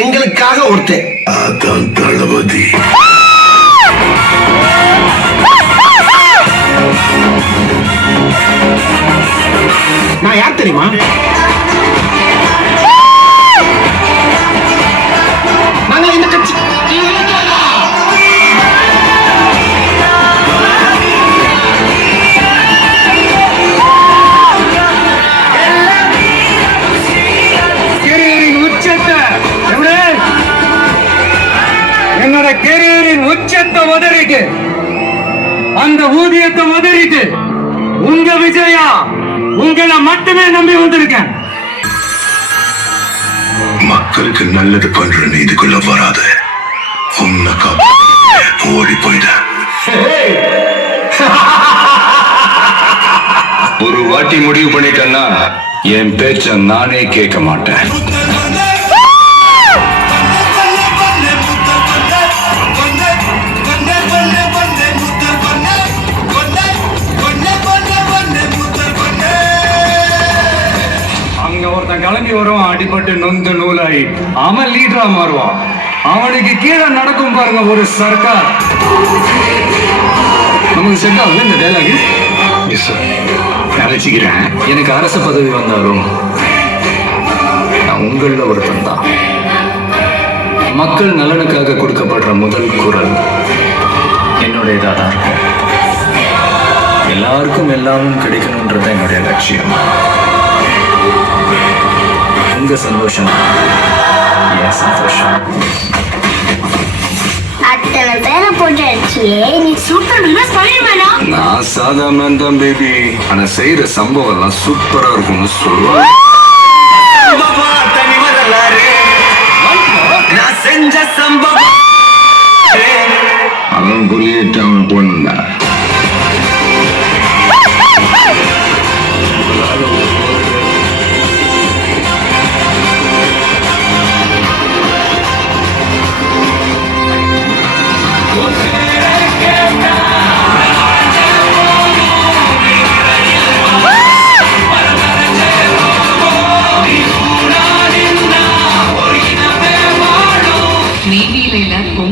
எங்களுக்காக ஒருத்தன். அதான் தளபதி. நான் யார் தெரியுமா? நாங்கள் இந்த கட்சி என்னோட கேரியரின் உச்சத்தை உதறிட்டு அந்த ஊதியத்தை உதறிட்டு உங்க விஜயா உங்களை மட்டுமே நம்பி வந்திருக்கேன். மக்களுக்கு நல்லது பண்ற நீதிக்குள்ள வராத உன்னை ஓடி போயிட. ஒரு வாட்டி முடிவு பண்ணிட்டேன்னா என் பேச்ச நானே கேட்க மாட்டேன். ஒருத்தன் கிளம்பி வருவான், அடிபட்டு நொந்து நூலாயி அவன் லீடரா மாறுவான். அவனுக்கு கீழே நடக்கும் பாருங்க ஒரு சர்க்கார். நமக்கு செட் ஆகுது இந்த டைலாக். நினைச்சுக்கிறேன் எனக்கு அரசு பதவி வந்தாலும் நான் உங்கள ஒருத்தன் தான். மக்கள் நலனுக்காக கொடுக்கப்படுற முதல் குரல் என்னுடையதாக தான் இருக்கும். எல்லாருக்கும் எல்லாமும் கிடைக்கணும்ன்றது என்னுடைய லட்சியம். உங்க சந்தோஷம் என் சந்தோஷம். அத்தனை பேரை போட்டு அடிச்சியே, நீ சூப்பர் ஸ்பைடர்மேனா? நான் சாதாரண தான் பேபி, ஆனா செய்யற சம்பவம் எல்லாம் சூப்பரா இருக்கும்னு சொல்லுவாங்க. நான் செஞ்ச சம்பவம் அவன் புள்ளிட்டு அவன் பொண்ணு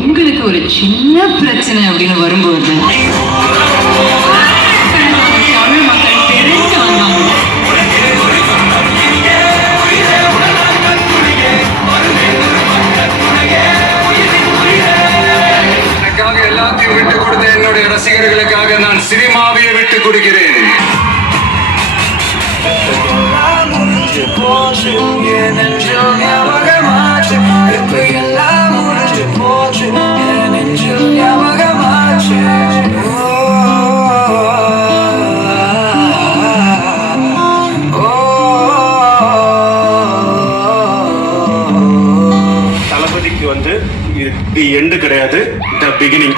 உங்களுக்கு ஒரு சின்ன பிரச்சனை அப்படின்னு வரும்போது தமிழ் மக்கள் தெரிஞ்சு வந்தாங்க. எனக்காக எல்லாத்தையும் விட்டு கொடுத்த என்னுடைய ரசிகர்களுக்காக நான் சினிமாவையே விட்டு கொடுக்கிறேன். தளபதிக்கு வந்து இது எண்டு கிடையாது, த பிகினிங்.